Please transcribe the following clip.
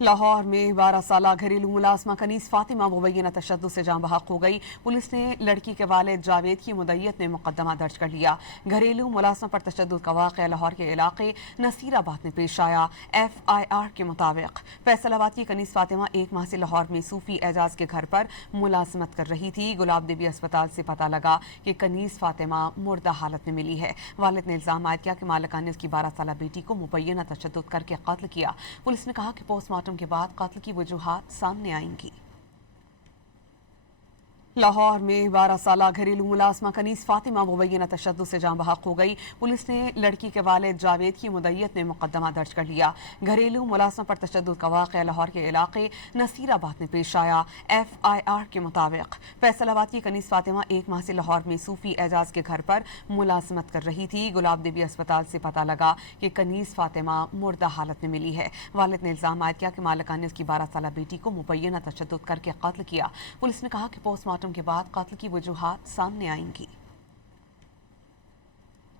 लाहौर में 12 साला घरेलू मुलाजमा कनीस फातिमा मुबैना तशद्दुद से जाँ बहक हो गई। पुलिस ने लड़की के वालिद जावेद की मुद्दत में मुकदमा दर्ज कर लिया। घरेलू मुलाजमा पर तशद्दुद का वाक़या लाहौर के इलाके नसीराबाद में पेश आया। FIR के मुताबिक फैसलाबाद की कनीस फातिमा एक माह से लाहौर में सूफी एजाज के घर पर मुलाजमत कर रही थी। गुलाब देवी अस्पताल से पता लगा कि कनीस फातिमा मुर्दा हालत में मिली है। वालिद ने इल्जाम आयद किया कि मालिका ने उसकी 12 साला बेटी को मुबैना तशद्दुद करके कत्ल किया। पुलिस ने कहा कि पोस्टमार्टम के बाद कत्ल की वजूहात सामने आएंगी। लाहौर में 12 साला घरेलू मुलाजमा कनीस फातिमा मुबैना तशद्दुद से जाँ बहक हो गई। पुलिस ने लड़की के वालिद जावेद की मुद्दत में मुकदमा दर्ज कर लिया। घरेलू मुलाजमा पर तशद्दुद का वाक़या लाहौर के इलाके नसीराबाद में पेश आया। FIR के मुताबिक फैसलाबाद की कनीस फातिमा एक माह से लाहौर में सूफी एजाज के घर पर मुलाजमत कर रही थी। गुलाब देवी अस्पताल से पता लगा कि कनीस फातिमा मुर्दा हालत में मिली है। वालिद ने इल्जाम आयद किया कि मालिका ने उसकी 12 साला बेटी को मुबैना तशद्दुद करके कत्ल किया। पुलिस ने कहा कि पोस्टमार्टम के बाद कत्ल की वजूहात सामने आएंगी।